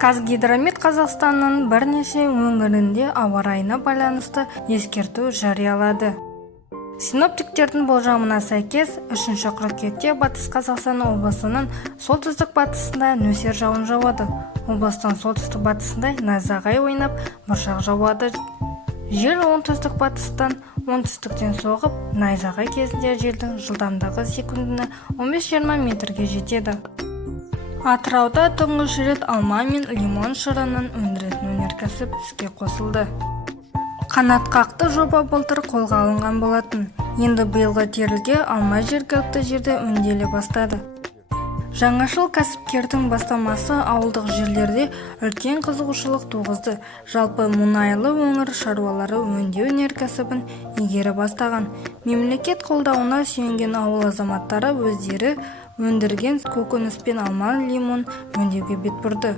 Қазгидромет Қазақстанның бірнеше өңірінде ауа райына байланысты ескерту жариялады. Синоптиктердің болжамына сәйкес, 3 қыркүйекте Батыс Қазақстан облысының солтүстік-батысында нөсер жауын жауады. Облыстың солтүстік-батысында найзағай ойнап, бұршақ жауады. Жел оңтүстік-батыстан, оңтүстіктен соғып, найзағай кезінде желдің жылдамдығы секундына 15-20 метрге жетеді. Атырауда тұңғыш рет алма мен лимон шырынын өндіретін өнеркәсіп іске қосылды. Қанатқақты жоба былтыр қолға алынған болатын. Енді биылғы терілге алма жергілікті жерде өңделе бастады. Жаңашыл кәсіпкердің бастамасы ауылдық жерлерде үлкен қызығушылық туғызды. Жалпы мұнайлы өңір шаруалары өңдеу өнеркәсібін игере бастаған. Мемлекет қолдауына сүйенген ауыл азаматтары өздері өндірген көкөніс пен алма, лимон өңдеуге бет бұрды.